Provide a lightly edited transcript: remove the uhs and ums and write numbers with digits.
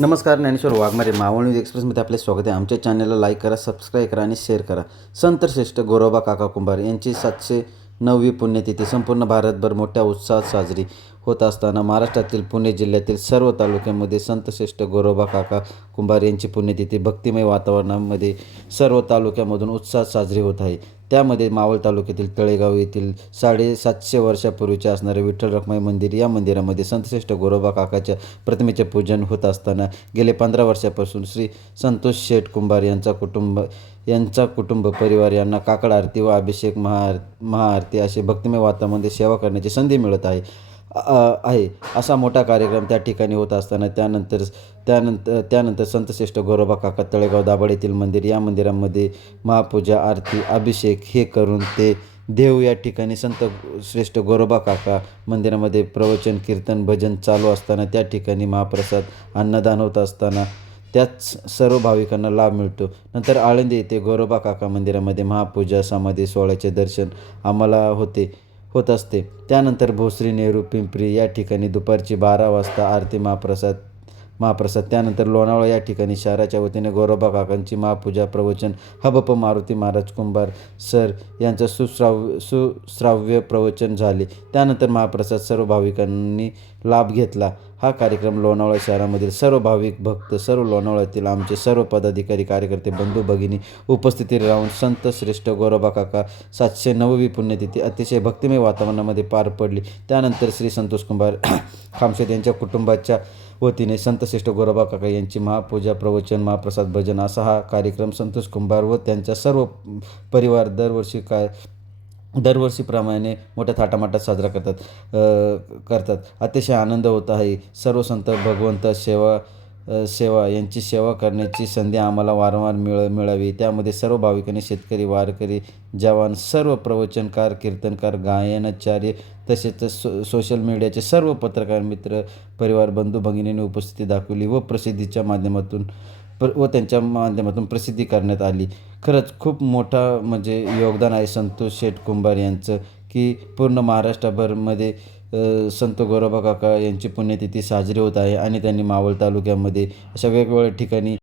नमस्कार, ज्ञानेश्वर वाघमारे मावळ न्यूज एक्सप्रेसमध्ये आपले स्वागत आहे. आमच्या चॅनलला लाईक करा, सबस्क्राईब करा आणि शेअर करा. संतश्रेष्ठ गोरोबा काका कुंभार यांची 709वी पुण्यतिथी संपूर्ण भारतभर मोठ्या उत्साहात साजरी होत असताना महाराष्ट्रातील पुणे जिल्ह्यातील सर्व तालुक्यांमध्ये संतश्रेष्ठ गोरोबा काका कुंभार यांची पुण्यतिथी भक्तिमय वातावरणामध्ये सर्व तालुक्यामधून उत्साहात साजरी होत आहे. त्यामध्ये मावळ तालुक्यातील तळेगाव येथील 750 वर्षापूर्वीचे असणारे विठ्ठल रखुमाई मंदिर, या मंदिरामध्ये संतश्रेष्ठ गोरोबा काकाच्या प्रतिमेचे पूजन होत असताना गेले 15 वर्षापासून श्री संतोष शेठ कुंभार यांचा कुटुंब परिवार यांना काकड आरती व अभिषेक महाआरती असे भक्तिमय वातावरणामध्ये सेवा करण्याची संधी मिळत आहे. असा मोठा कार्यक्रम त्या ठिकाणी होत असताना त्यानंतर संतश्रेष्ठ गोरोबा काका तळेगाव दाभाडे येथील मंदिर, या मंदिरामध्ये महापूजा, आरती, अभिषेक हे करून ते देव या ठिकाणी संत श्रेष्ठ गोरोबा काका मंदिरामध्ये प्रवचन, कीर्तन, भजन चालू असताना त्या ठिकाणी महाप्रसाद, अन्नदान होत असताना त्याच सर्व भाविकांना लाभ मिळतो. नंतर आळंदी येथे गोरोबा काका मंदिरामध्ये महापूजा, समाधी सोहळ्याचे दर्शन आम्हाला होत असते. त्यानंतर भोसरी, नेहरू, पिंपरी या ठिकाणी दुपारची 12 वाजता आरती, महाप्रसाद. त्यानंतर लोणावळा या ठिकाणी शहराच्या वतीने गोरोबा काकांची महापूजा, प्रवचन, हबप मारुती महाराज कुंभार सर यांचं सुश्राव्य प्रवचन झाले. त्यानंतर महाप्रसाद सर्व भाविकांनी लाभ घेतला. हा कार्यक्रम लोणावळा शहरामधील सर्व भाविक भक्त, सर्व लोणावळ्यातील आमचे सर्व पदाधिकारी, कार्यकर्ते, बंधू भगिनी उपस्थिती राहून संत श्रेष्ठ गोरोबा काका 709वी पुण्यतिथी अतिशय भक्तिमय वातावरणामध्ये पार पडली. त्यानंतर श्री संतोष कुंभार खामशेत यांच्या कुटुंबाच्या वतीने संतश्रेष्ठ गोरोबा काका यांची महापूजा, प्रवचन, महाप्रसाद, भजन असा हा कार्यक्रम संतोष कुंभार व त्यांचा सर्व परिवार दरवर्षीप्रमाणे मोठ्या थाटामाटात साजरा करतात. अतिशय आनंद होत आहे. सर्व संत भगवंत सेवा यांची सेवा करण्याची संधी आम्हाला वारंवार मिळावी. त्यामध्ये सर्व भाविकांनी, शेतकरी, वारकरी, जवान, सर्व प्रवचनकार, कीर्तनकार, गायनाचार्य तसेच सोशल मीडियाचे सर्व पत्रकार मित्र, परिवार, बंधू भगिनींनी उपस्थिती दाखवली व त्यांच्या माध्यमातून प्रसिद्धी करण्यात आली. खरंच खूप मोठा म्हणजे योगदान आहे संतोष शेठ कुंभार यांचं, की पूर्ण महाराष्ट्रभरमध्ये संत गोरोबा काका यांची पुण्यतिथी साजरी होत आहे आणि त्यांनी मावळ तालुक्यामध्ये अशा वेगवेगळ्या ठिकाणी